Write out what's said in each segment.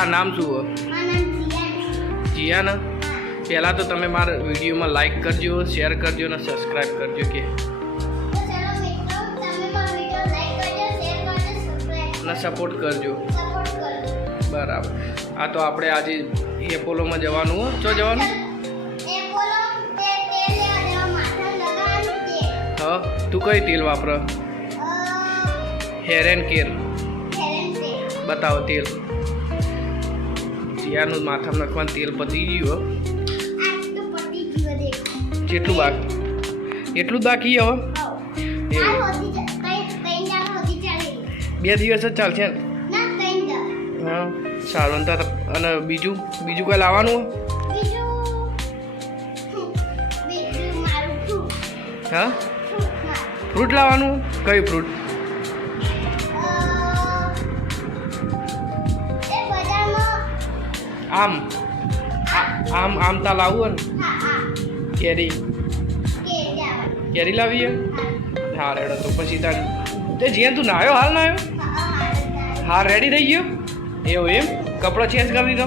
તાર નામ શું? જીયાના. પહેલાં તો તમે મારા વિડીયોમાં લાઈક કરજો, શેર કરજો અને સબસ્ક્રાઈબ કરજો કે અને સપોર્ટ કરજો. બરાબર. આ તો આપણે આજે એપોલોમાં જવાનું હો. ચો જવાનું? હા. તું કઈ તેલ વાપર? Hair and care. બતાવો તેલ. જીયાનું માથામાં નાખવાનું તેલ પતી ગયું. જેટલું બાકી એટલું જ બાકી હવે. 2 દિવસ જ ચાલશે ને? હા સારું. અને બીજું કંઈ લાવવાનું? હા ફ્રૂટ લાવવાનું. કયું ફ્રૂટ? આમ તા લાવવું ને? કેરી લાવીએ. હા રેડો તો પછી તાર તે જ્યાં તું નાયો હાલ નાયો? હા રેડી થઈ ગયો એવું એમ? કપડો ચેન્જ કરી દીધો?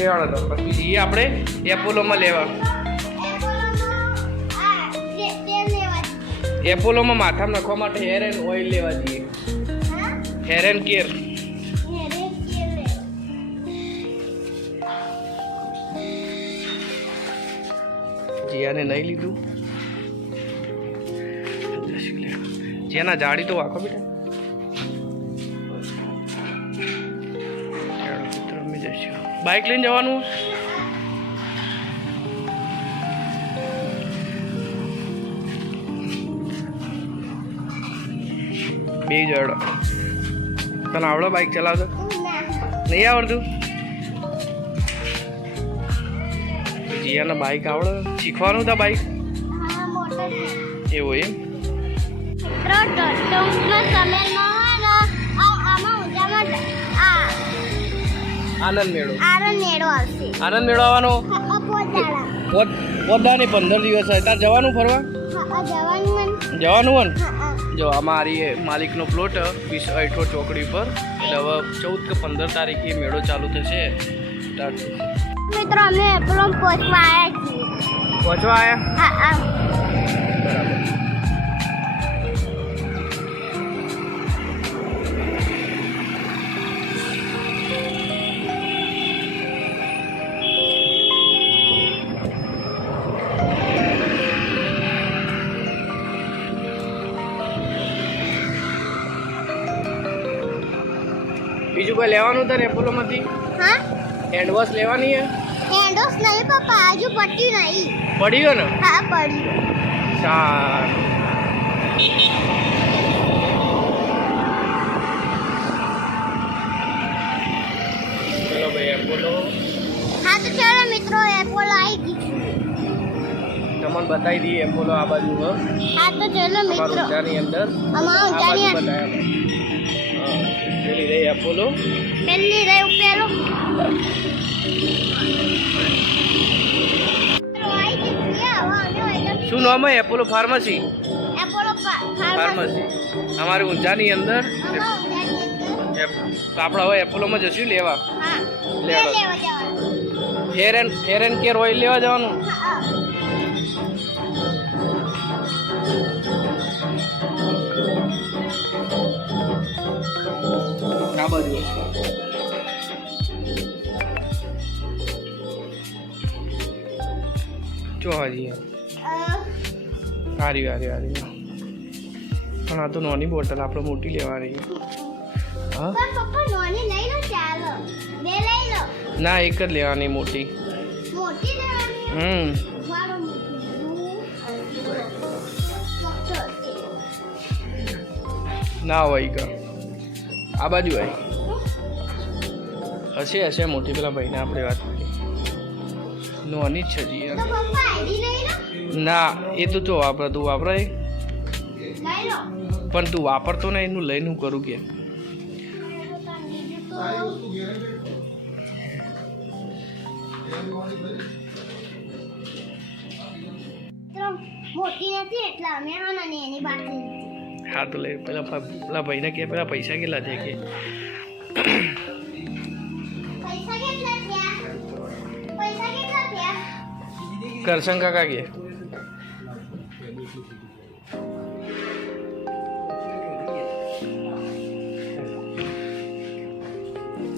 લેવાનો તો પછી જઈએ આપણે એપોલોમાં લેવા. એપોલોમાં માથામાં નાખવા માટે હેર એન્ડ ઓઇલ લેવા જઈએ. Hair and care. જીયાને નહીં લીધું. જેના જાડી તો વાંકો બેટા. બાઇક લઈને જવાનું? બે જડો. તને આવડે બાઇક ચલાવતો? નહીં આવડતું? જીયાને બાઇક આવડે? શીખવાનું હતા બાઇક? એવું એમ? આનંદ મેળો આવવાનો. પોદાની 15 દિવસ હોય તાર જવાનું ફરવા? જવાનું હોય ને? જો અમારી માલિકનો પ્લોટ વિશ્વ ચોકડી પર. એટલે હવે 14 કે 15 તારીખે મેળો ચાલુ થશે. મિત્રો અમે એપોલો પહોંચવા આવ્યા. બરાબર. બીજું કોઈ લેવાનું તને એપોલોમાંથી? હા હેન્ડવોશ લેવાની હે? હેન્ડવોશ નહીં પપ્પા, હજુ પટ્ટી નહીં. પડી ગયો ને? હા પડી. સારું. ચલો ભાઈ એપોલો. હા તો ચલો મિત્રો એપોલો આવી ગઈ. તમને બતાવી દઈએ એપોલો આ બાજુ. હા તો ચલો મિત્રો ઊંચાની અંદર અમારા ઊંચાની પેલી રહી એપોલો. પેલી રહી પેલો. શું નામ હે? Apollo pharmacy. એપોલો ફાર્મસી અમારી ઊંચાની અંદર. તો આપણે હવે એપોલોમાં જશું લેવા. હેર એન્ડ કેર ઓઇલ લેવા જવાનું. આ બાજુ જો હાજી હારી પણ આ તો નાની બોટલ આપણે મોટી લેવાની. હા ના એક જ લેવાની મોટી. ના હોય કા આ બાજુ આવી હશે મોટી. પેલા ભાઈને આપણે વાત કરી. નાની જ છે જી. ના એ તો જો વાપરે તું વાપરાય પણ તું વાપરતો ને એનું લઈને હું કરું કે? મોટી નથી એટલે અમે આના એની બાકી. હા તો લે પેલા ભાઈને કે પેલા પૈસા કેટલા છે કે કરશન કાકા કે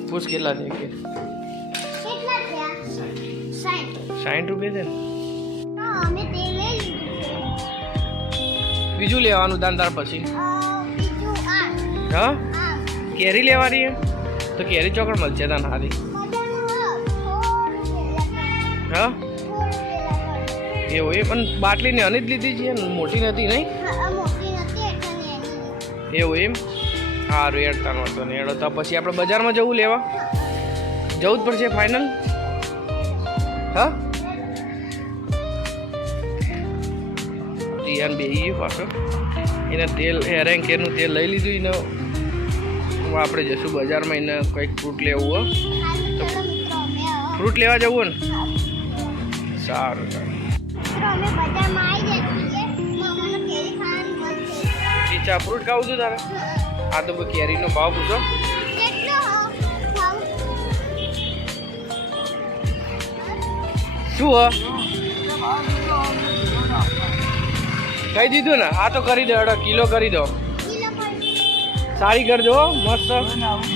પૂછ કેટલા છે કે કેટલા થયા 60 60 રૂપિયા છે ને હા અમે તે લઈ લીધું છે બીજું લેવાનું દાનદાર પછી બીજું આ હા આ કેરી લેવાની છે તો કેરી ચોકડ મળશે તને હારી હા એવું એ પણ બાટલી ને અનિત લીધી છે ને મોટી નથી નહીં એવું એમ સારું એડતા નહોતો ને એડો તો પછી આપણે બજારમાં જવું લેવા જવું જ પડશે ફાઇનલ હા રિયાન બે ગયું પાછો એને તેલ હેરેંગ કેરનું તેલ લઈ લીધું એને આપણે જશું બજારમાં એને કંઈક ફ્રૂટ લેવું હોય ફ્રૂટ લેવા જવું ને સારું ચા ફ્રૂટ ખાવું છું તારે આ તો કેરીનો ભાવ પૂછો શું કહી દીધું ને આ તો કરી દો એડો કિલો કરી દો સારી કરજો મસ્ત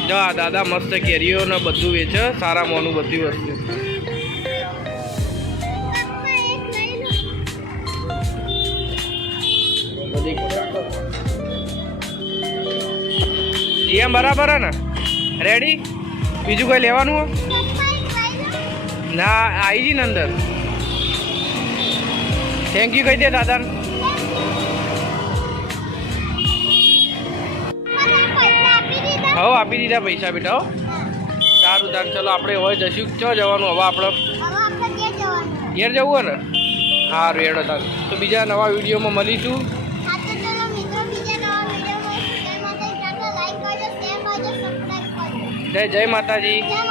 જો આ દાદા મસ્ત કેરીઓ ને બધું વેચે સારા મોનું બધી વસ્તુ એમ બરાબર હે ને રેડી બીજું કોઈ લેવાનું ના આવી જી ને અંદર થેન્ક યુ કહી દે દાદા હો આપી દીધા પૈસા બેટા હો સારું તાર ચલો આપણે હવે જશું ચો જવાનું હવે આપણે ઘેર જવું હોય ને સારું એડો તાર તો બીજા નવા વિડીયોમાં મળીશું જય જય માતાજી.